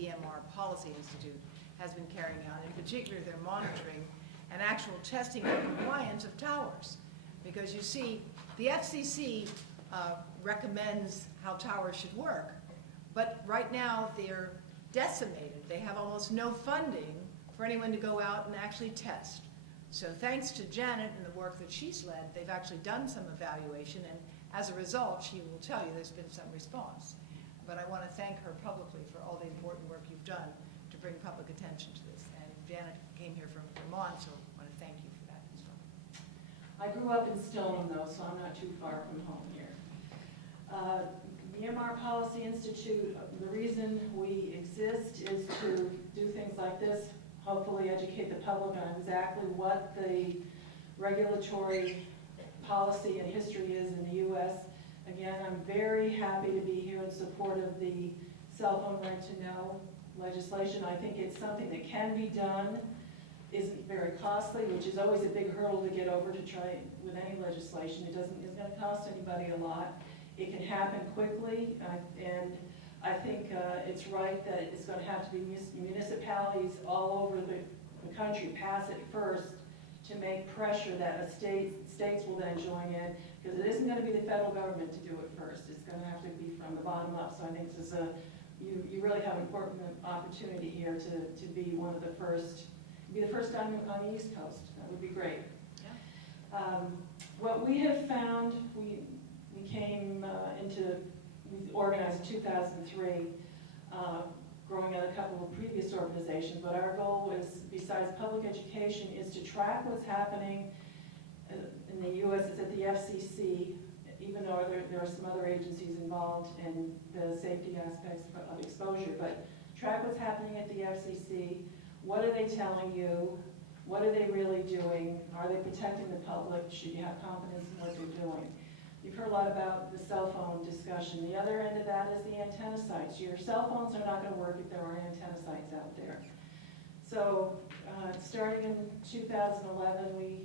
EMR Policy Institute has been carrying out. In particular, they're monitoring and actual testing of compliance of towers. Because you see, the FCC recommends how towers should work, but right now they're decimated. They have almost no funding for anyone to go out and actually test. So thanks to Janet and the work that she's led, they've actually done some evaluation, and as a result, she will tell you there's been some response. But I want to thank her publicly for all the important work you've done to bring public attention to this. And Janet came here from Vermont, so I want to thank you for that as well. I grew up in Stoneham, though, so I'm not too far from home here. The EMR Policy Institute, the reason we exist is to do things like this, hopefully educate the public on exactly what the regulatory policy and history is in the U.S. Again, I'm very happy to be here in support of the cell phone right to know legislation. I think it's something that can be done, isn't very costly, which is always a big hurdle to get over to try with any legislation. Isn't going to cost anybody a lot. It can happen quickly, and I think it's right that it's going to have to be municipalities all over the country pass it first to make pressure that states will then join in, because it isn't going to be the federal government to do it first. It's going to have to be from the bottom up. So I think this is you really have an important opportunity here to be one of the first, be the first on the East Coast. That would be great. Yeah. What we have found, we organized in 2003, growing at a couple of previous organizations, but our goal was, besides public education, is to track what's happening in the U.S. It's at the FCC, even though there are some other agencies involved in the safety aspects of exposure, but track what's happening at the FCC. What are they telling you? What are they really doing? Are they protecting the public? Should you have confidence in what they're doing? You've heard a lot about the cell phone discussion. The other end of that is the antenna sites. Your cell phones are not going to work if there aren't antenna sites out there. So starting in 2011, we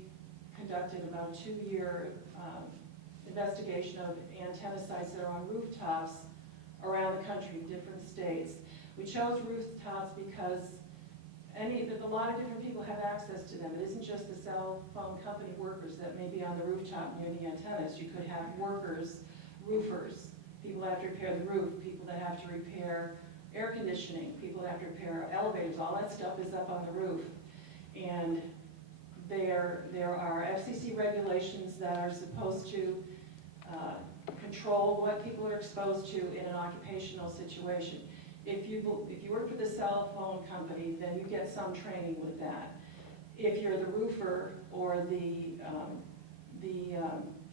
conducted about a 2-year investigation of antenna sites that are on rooftops around the country, different states. We chose rooftops because a lot of different people have access to them. It isn't just the cell phone company workers that may be on the rooftop near the antennas. You could have workers, roofers, people that have to repair the roof, people that have to repair air conditioning, people that have to repair elevators. All that stuff is up on the roof. And there are FCC regulations that are supposed to control what people are exposed to in an occupational situation. If you work for the cell phone company, then you get some training with that. If you're the roofer or the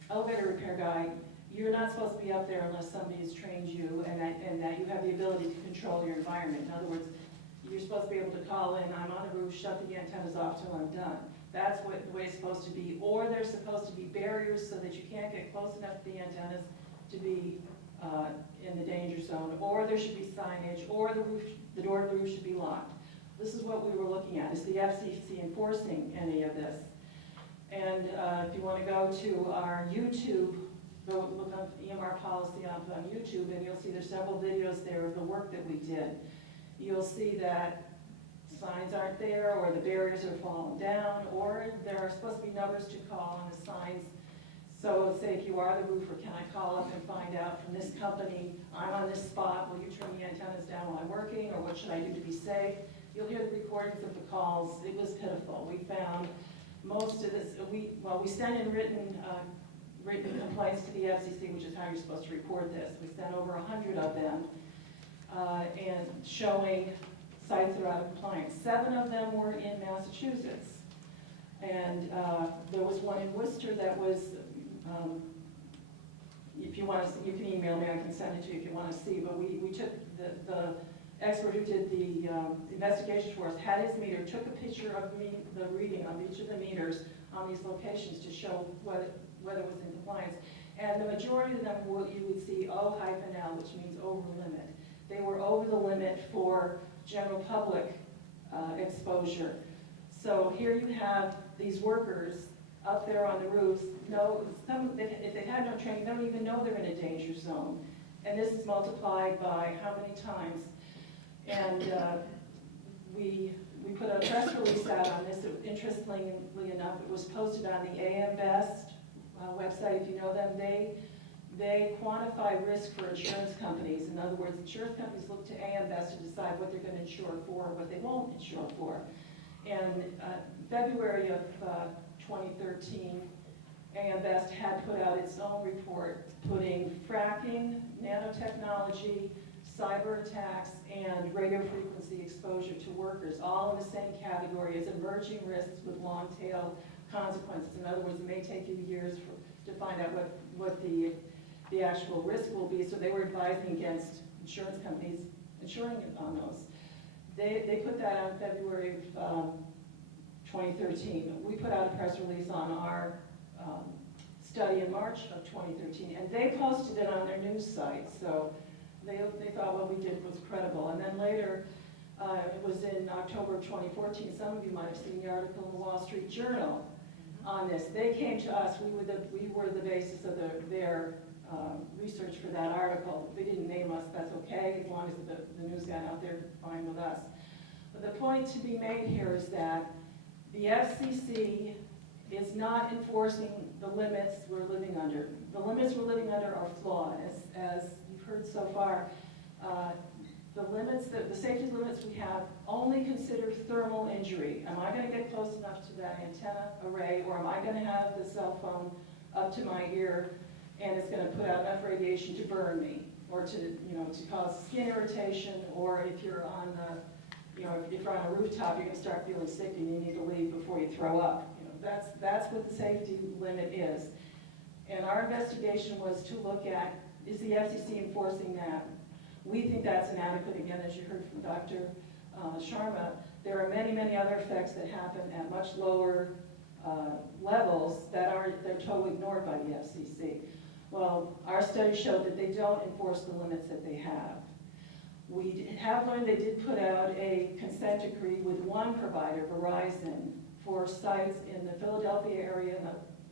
elevator repair guy, you're not supposed to be up there unless somebody has trained you and that you have the ability to control your environment. In other words, you're supposed to be able to call in, I'm on the roof, shut the antennas off till I'm done. That's the way it's supposed to be. Or there's supposed to be barriers so that you can't get close enough to the antennas to be in the danger zone, or there should be signage, or the door to the roof should be locked. This is what we were looking at. Is the FCC enforcing any of this? And if you want to go to our YouTube, go look up EMR Policy on YouTube, and you'll see there's several videos there of the work that we did. You'll see that signs aren't there, or the barriers are falling down, or there are supposed to be numbers to call on the signs. So say if you are the roofer, can I call up and find out from this company, I'm on this spot, will you turn the antennas down while I'm working, or what should I do to be safe? You'll hear the recordings of the calls. It was pitiful. We found most of this, we sent in written complaints to the FCC, which is how you're supposed to report this. We sent over 100 of them, and showing sites that are out of compliance. 7 of them were in Massachusetts. And there was one in Worcester that was, if you want to, you can email me, I can send it to you if you want to see, but we took the expert who did the investigation for us, had his meter, took a picture of the reading of each of the meters on these locations to show whether it was in compliance. And the majority of them, you would see O-L, which means over limit. They were over the limit for general public exposure. So here you have these workers up there on the roofs. If they had no training, they don't even know they're in a danger zone. And this is multiplied by how many times? And we put a press release out on this. Interestingly enough, it was posted on the AM Best website, if you know them. They quantify risk for insurance companies. In other words, insurance companies look to AM Best to decide what they're going to insure for and what they won't insure for. And February of 2013, AM Best had put out its own report putting fracking, nanotechnology, cyber attacks, and radio frequency exposure to workers all in the same category as emerging risks with long tail consequences. In other words, it may take you years to find out what the actual risk will be, so they were advising against insurance companies insuring on those. They put that out in February of 2013. We put out a press release on our study in March of 2013, and they posted it on their news site, so they thought what we did was credible. And then later, it was in October of 2014, some of you might have seen the article in the Wall Street Journal on this. They came to us, we were the basis of their research for that article. They didn't name us, that's okay, as long as the news got out there, fine with us. But the point to be made here is that the FCC is not enforcing the limits we're living under. The limits we're living under are flawed, as you've heard so far. The safety limits we have only consider thermal injury. Am I going to get close enough to that antenna array, or am I going to have the cell phone up to my ear and it's going to put out enough radiation to burn me, or to cause skin irritation, or if you're on if you're on a rooftop, you're going to start feeling sick and you need to leave before you throw up. That's what the safety limit is. And our investigation was to look at, is the FCC enforcing that? We think that's inadequate. Again, as you heard from Dr. Sharma, there are many, many other effects that happen at much lower levels they're totally ignored by the FCC. Well, our study showed that they don't enforce the limits that they have. We have learned they did put out a consent decree with one provider, Verizon, for sites in the Philadelphia area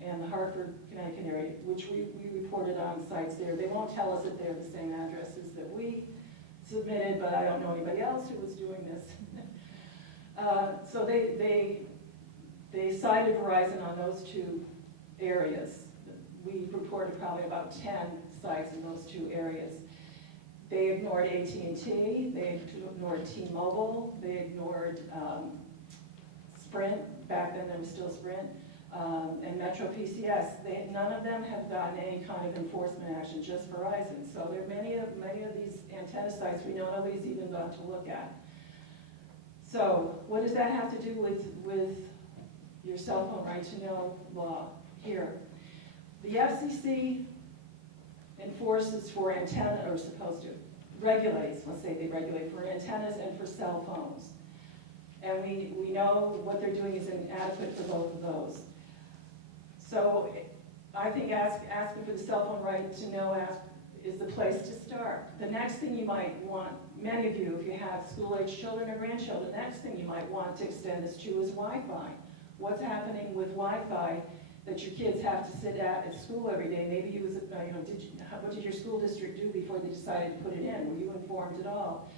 and the Hartford, Connecticut area, which we reported on sites there. They won't tell us that they're the same addresses that we submitted, but I don't know anybody else who was doing this. So they cited Verizon on those two areas. We reported probably about 10 sites in those two areas. They ignored AT&T, they ignored T-Mobile, they ignored Sprint, back then there was still Sprint, and Metro PCS. None of them have gotten any kind of enforcement action, just Verizon. So there are many of these antenna sites we know nobody's even gone to look at. So what does that have to do with your cell phone right to know law here? The FCC enforces for antenna, or supposed to, regulates, let's say they regulate for antennas and for cell phones. And we know what they're doing is inadequate for both of those. So I think asking for the cell phone right to know is the place to start. The next thing you might want, many of you, if you have school-age children or grandchildren, the next thing you might want to extend this to is Wi-Fi. What's happening with Wi-Fi that your kids have to sit at school every day? Maybe you was, what did your school district do before they decided to put it in? Were you informed at all?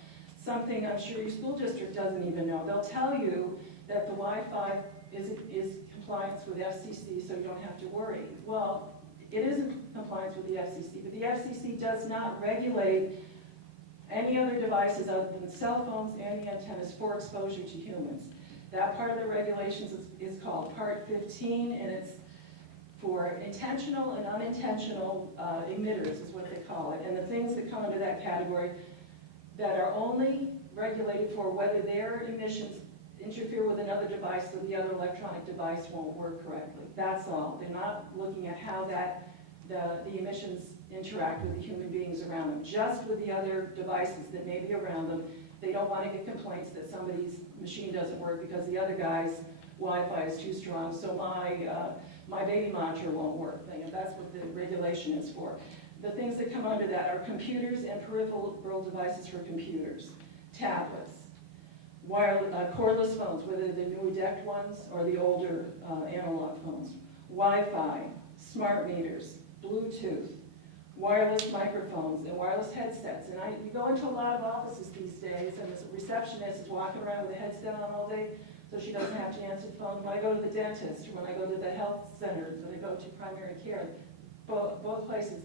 Something I'm sure your school district doesn't even know. They'll tell you that the Wi-Fi is compliance with FCC, so you don't have to worry. Well, it isn't compliance with the FCC, but the FCC does not regulate any other devices other than cell phones and the antennas for exposure to humans. That part of the regulations is called Part 15, and it's for intentional and unintentional emitters is what they call it. And the things that come under that category that are only regulated for whether their emissions interfere with another device so the other electronic device won't work correctly. That's all. They're not looking at how the emissions interact with the human beings around them, just with the other devices that may be around them. They don't want to get complaints that somebody's machine doesn't work because the other guy's Wi-Fi is too strong, so my baby monitor won't work. And that's what the regulation is for. The things that come under that are computers and peripheral devices for computers, tablets, cordless phones, whether the new DECT ones or the older analog phones, Wi-Fi, smart meters, Bluetooth, wireless microphones and wireless headsets. And you go into a lot of offices these days, and the receptionist is walking around with a headset on all day, so she doesn't have to answer the phone. When I go to the dentist, or when I go to the health center, when I go to primary care, both places,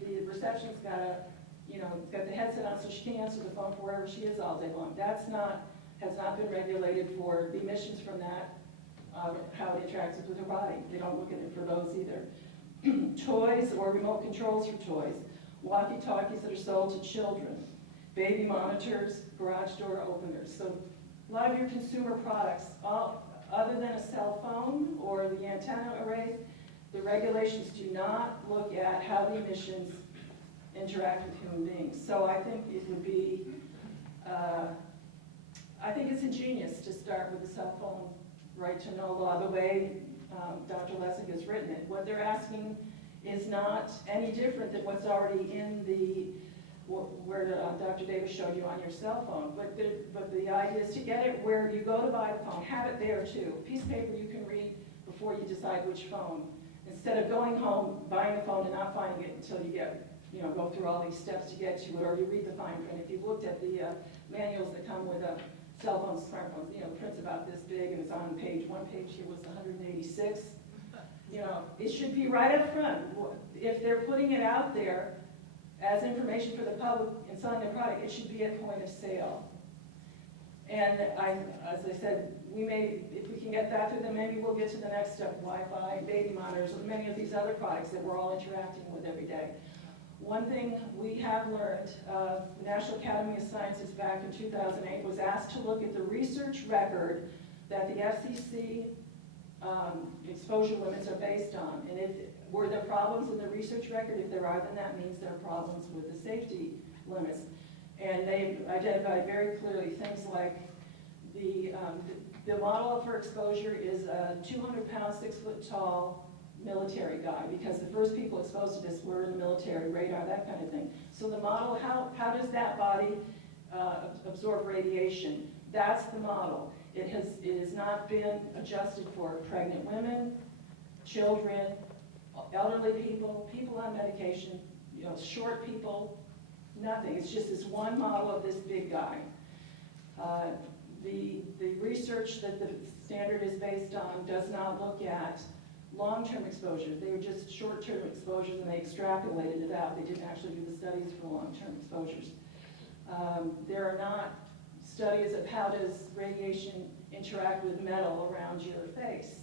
the receptionist's got got the headset on, so she can answer the phone for wherever she is all day long. Has not been regulated for the emissions from that, how it interacts with her body. They don't look at it for those either. Toys or remote controls for toys, walkie-talkies that are sold to children, baby monitors, garage door openers. So a lot of your consumer products, other than a cell phone or the antenna arrays, the regulations do not look at how the emissions interact with human beings. So I think it would be, I think it's ingenious to start with the cell phone right to know law the way Dr. Lessig has written it. What they're asking is not any different than what's already in where Dr. Davis showed you on your cell phone. But the idea is to get it where you go to buy the phone, have it there too. A piece of paper you can read before you decide which phone. Instead of going home, buying the phone and not finding it until you get, go through all these steps to get to it, or you read the fine print. If you've looked at the manuals that come with a cell phones, smartphones, the print's about this big and it's on the page. One page here was 186. It should be right up front. If they're putting it out there as information for the public and selling their product, it should be at point of sale. And as I said, if we can get that through, then maybe we'll get to the next step, Wi-Fi, baby monitors, and many of these other products that we're all interacting with every day. One thing we have learned, the National Academy of Sciences back in 2008 was asked to look at the research record that the FCC exposure limits are based on. And were there problems in the research record? If there are, then that means there are problems with the safety limits. And they identified very clearly things like the model for exposure is a 200-pound, 6-foot-tall military guy, because the first people exposed to this were in the military, radar, that kind of thing. So the model, how does that body absorb radiation? That's the model. It has not been adjusted for pregnant women, children, elderly people, people on medication, short people, nothing. It's just this one model of this big guy. The research that the standard is based on does not look at long-term exposures. They were just short-term exposures, and they extrapolated it out. They didn't actually do the studies for long-term exposures. There are not studies of how does radiation interact with metal around your face.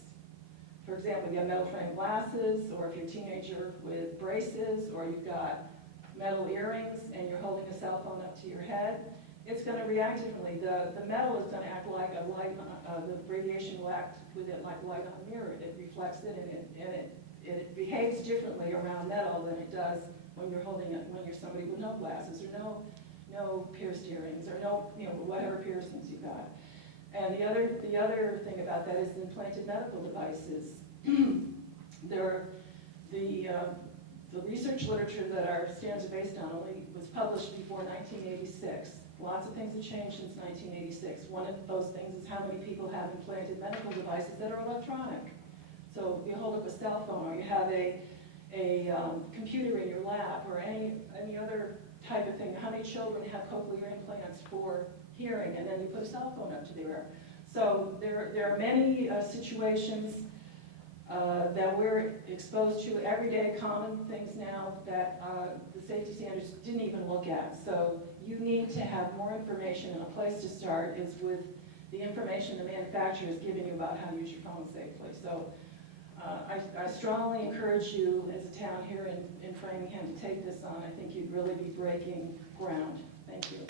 For example, if you have metal frame glasses, or if you're a teenager with braces, or you've got metal earrings and you're holding a cell phone up to your head, it's going to react differently. The metal is going to act like a light, the radiation will act with it like light on a mirror. It reflects it, and it behaves differently around metal than it does when you're holding it, when you're somebody with no glasses or no pierced earrings or no, whatever piercings you got. And the other thing about that is implanted medical devices. The research literature that our standards are based on only was published before 1986. Lots of things have changed since 1986. One of those things is how many people have implanted medical devices that are electronic. So you hold up a cell phone, or you have a computer in your lap, or any other type of thing. How many children have cochlear implants for hearing, and then you put a cell phone up to their ear? So there are many situations that we're exposed to everyday common things now that the safety standards didn't even look at. So you need to have more information, and a place to start is with the information the manufacturer is giving you about how to use your phone safely. So I strongly encourage you as a town here in Framingham to take this on. I think you'd really be breaking ground. Thank you.